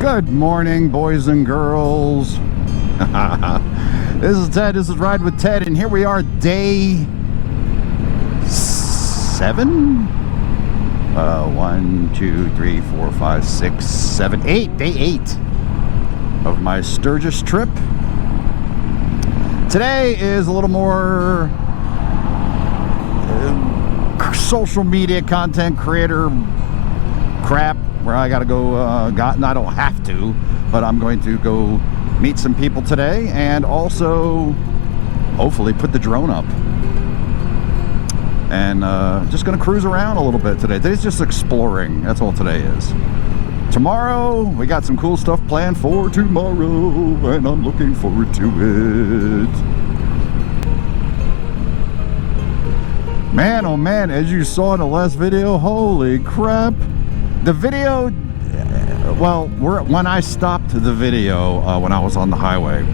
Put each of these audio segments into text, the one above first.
Good morning, boys and girls. This is Ted. This is Ride with Ted, and here we are, day 7? 1, 2, 3, 4, 5, 6, 7, 8. Day 8 of my Sturgis trip. Today is a little more social media content creator crap, where I gotta go, and I don't have to, but I'm going to go meet some people today, and also hopefully put the drone up. And just gonna cruise around a little bit today. Today's just exploring, that's all today is. Tomorrow, we got some cool stuff planned for tomorrow, and I'm looking forward to it. Man, oh man, as you saw in the last video, holy crap. The video, well, when I stopped the video when I was on the highway,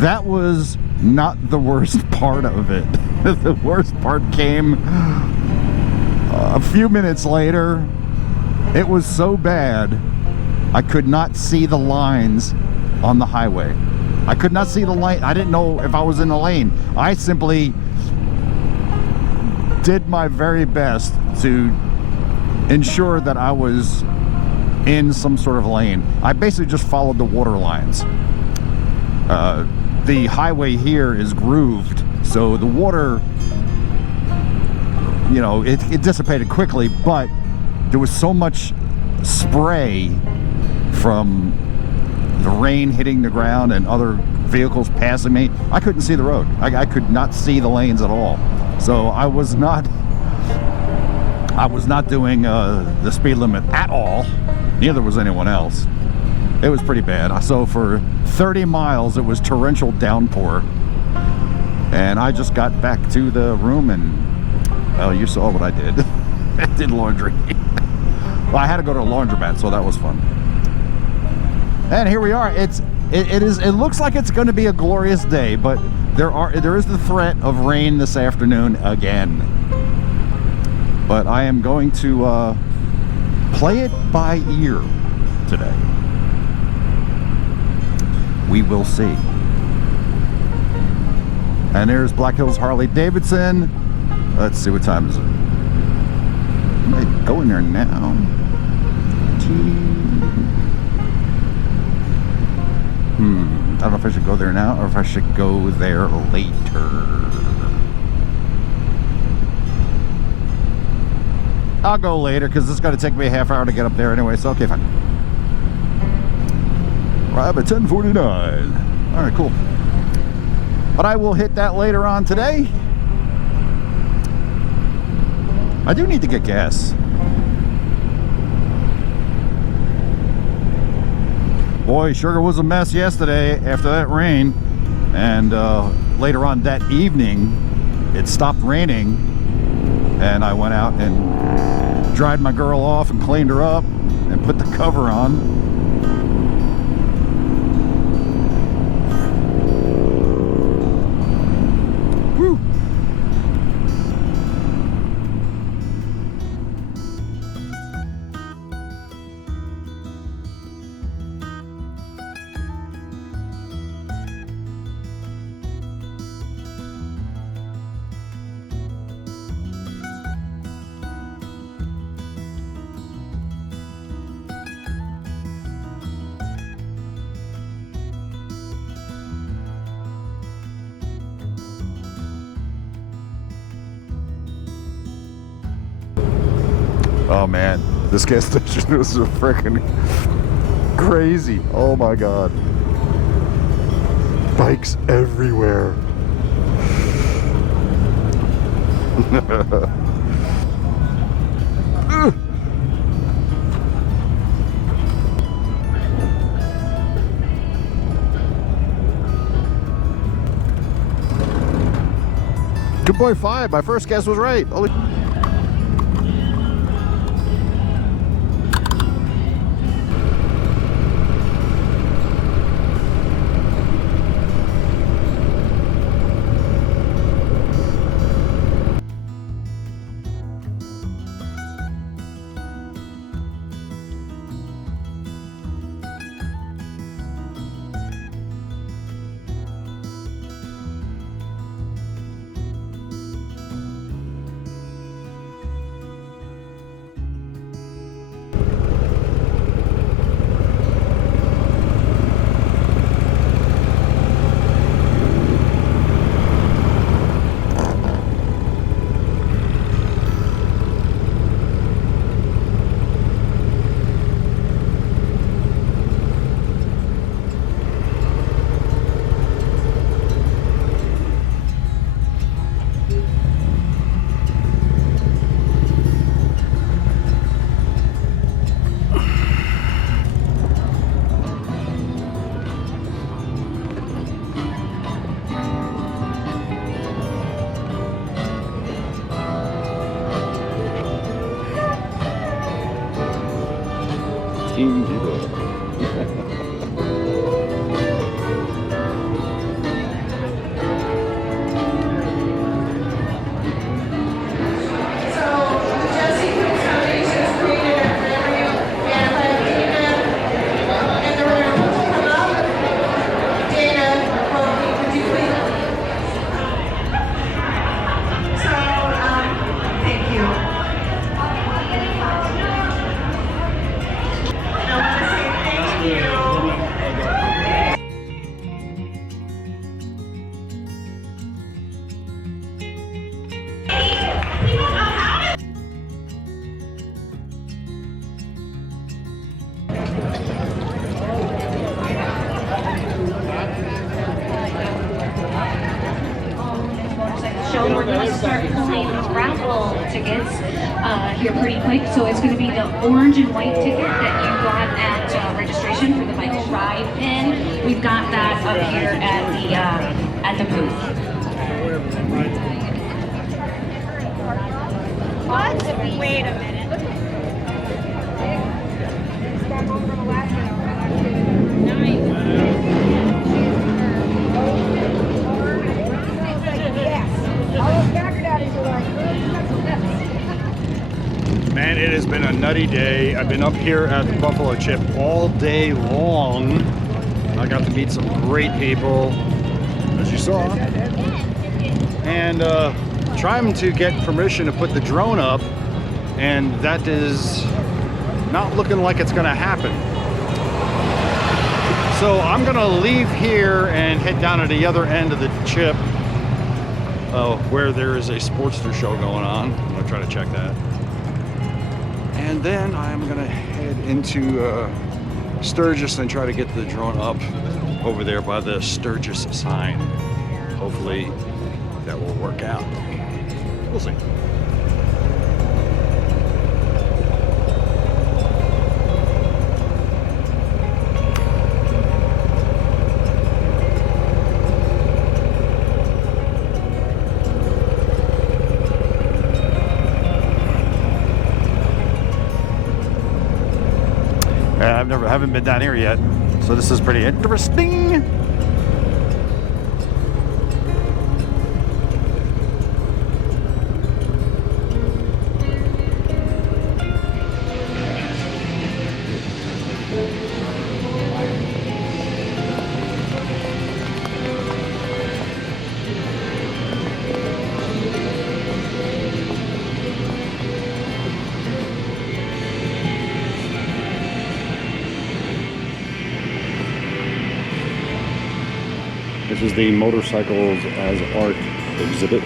that was not the worst part of it. The worst part came a few minutes later. It was so bad, I could not see the lines on the highway. I could not see the lane. I didn't know if I was in the lane. I simply did my very best to ensure that I was in some sort of lane. I basically just followed the water lines. The highway here is grooved, so the water, you know, it dissipated quickly, but there was so much spray from the rain hitting the ground and other vehicles passing me. I couldn't see the road. I could not see the lanes at all. So I was not doing the speed limit at all. Neither was anyone else. It was pretty bad. So for 30 miles, it was torrential downpour. And I just got back to the room and, well, you saw what I did. I did laundry. Well, I had to go to a laundromat, so that was fun. And here we are. It looks like it's going to be a glorious day, but there is the threat of rain this afternoon again. But I am going to play it by ear today. We will see. And there's Black Hills Harley Davidson. Let's see, what time is it? I might go in there now. I don't know if I should go there now or if I should go there later. I'll go later because it's going to take me a half hour to get up there anyway, so okay, fine. Arrive at 10:49. All right, cool. But I will hit that later on today. I do need to get gas. Boy, sugar was a mess yesterday after that rain. And later on that evening, it stopped raining. And I went out and dried my girl off and cleaned her up and put the cover on. Woo! Oh man, this gas station was so freaking crazy. Oh my god. Bikes everywhere. Good boy, 5. My first guess was right. Holy. Team Hero. Show we're going to start pulling raffle tickets here pretty quick. So it's going to be the orange and white ticket that you got at registration for the bike ride pin. We've got that up here at the booth. What? Wait a minute. Man, it has been a nutty day. I've been up here at the Buffalo Chip all day long. I got to meet some great people, as you saw, and trying to get permission to put the drone up, and that is not looking like it's gonna happen. So I'm gonna leave here and head down to the other end of the Chip, where there is a Sportster show going on. I'm gonna try to check that. And then I'm gonna head into Sturgis and try to get the drone up over there by the Sturgis sign. Hopefully that will work out. We'll see. Haven't been down here yet, so this is pretty interesting. This is the Motorcycles as Art exhibit.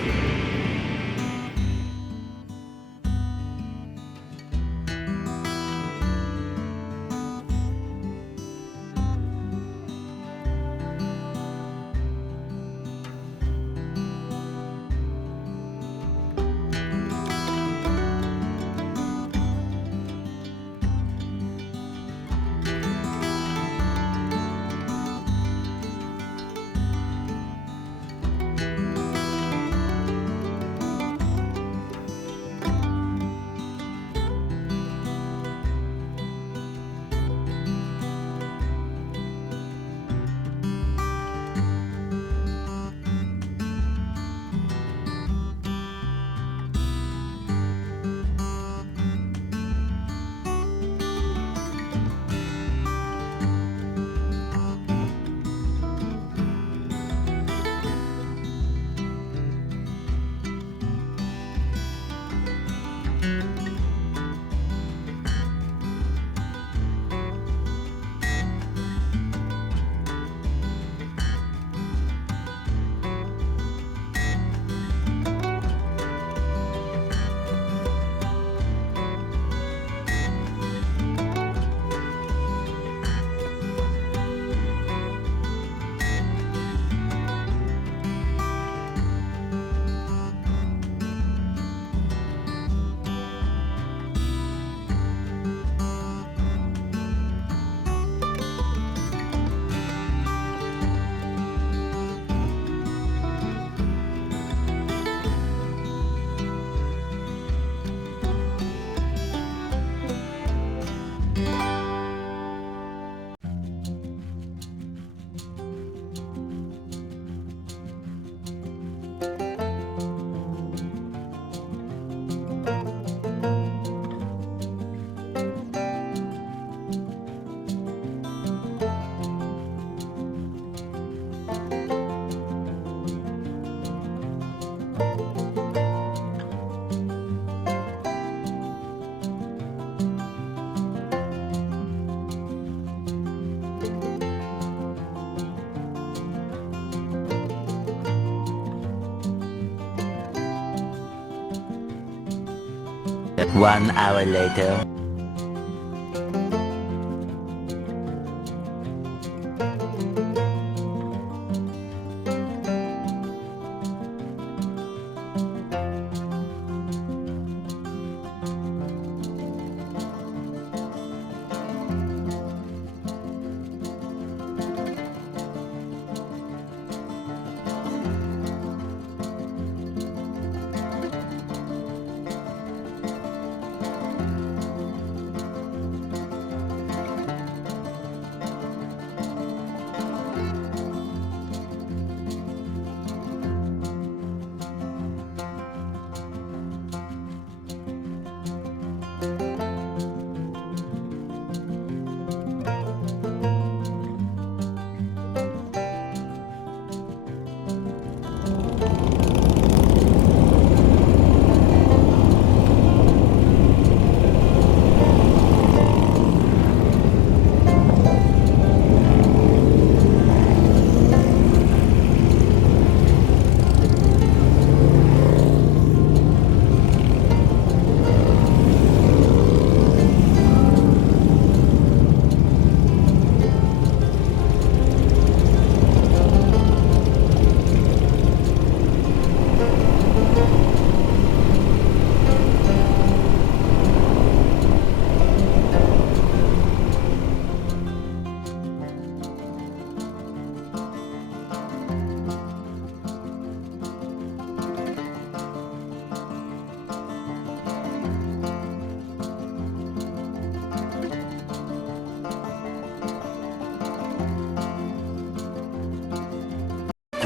1 hour later.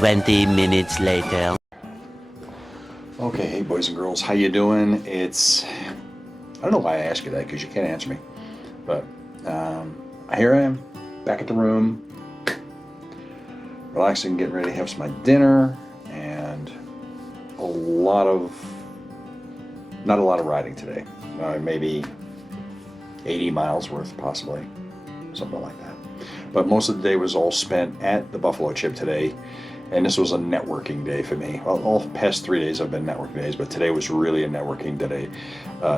Twenty minutes later. Okay, hey boys and girls, how you doing? It's, I don't know why I asked you that, because you can't answer me. But here I am, back at the room, relaxing, getting ready to have some dinner, and not a lot of riding today. Maybe 80 miles worth, possibly, something like that. But most of the day was all spent at the Buffalo Chip today. And this was a networking day for me. Well, all the past 3 days have been networking days, but today was really a networking day.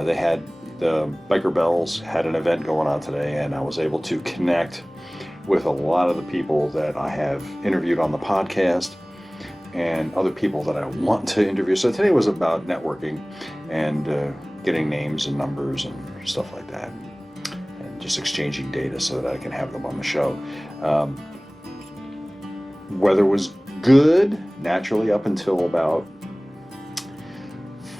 They had the Biker Bells had an event going on today, and I was able to connect with a lot of the people that I have interviewed on the podcast and other people that I want to interview. So today was about networking and getting names and numbers and stuff like that, and just exchanging data so that I can have them on the show. Weather was good naturally up until about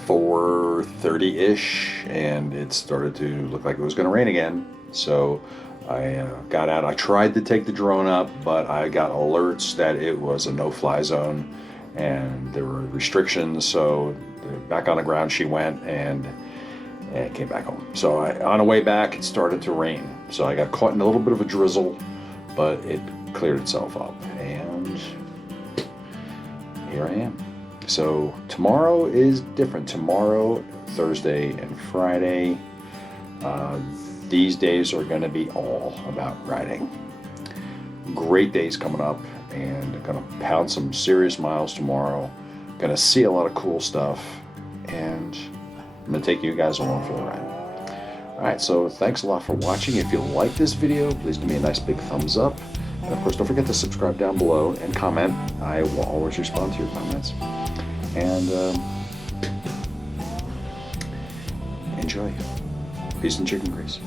4:30-ish, and it started to look like it was going to rain again. So I got out. I tried to take the drone up, but I got alerts that it was a no-fly zone and there were restrictions. So back on the ground she went, and came back home. So on the way back it started to rain, so I got caught in a little bit of a drizzle, but it cleared itself up, and here I am. So tomorrow is different. Tomorrow, Thursday and Friday, these days are going to be all about riding. Great days coming up, and going to pound some serious miles tomorrow. Going to see a lot of cool stuff, and I'm going to take you guys along for the ride. Alright, so thanks a lot for watching. If you like this video, please give me a nice big thumbs up. And of course, don't forget to subscribe down below and comment. I will always respond to your comments. And enjoy. Peace and chicken grease.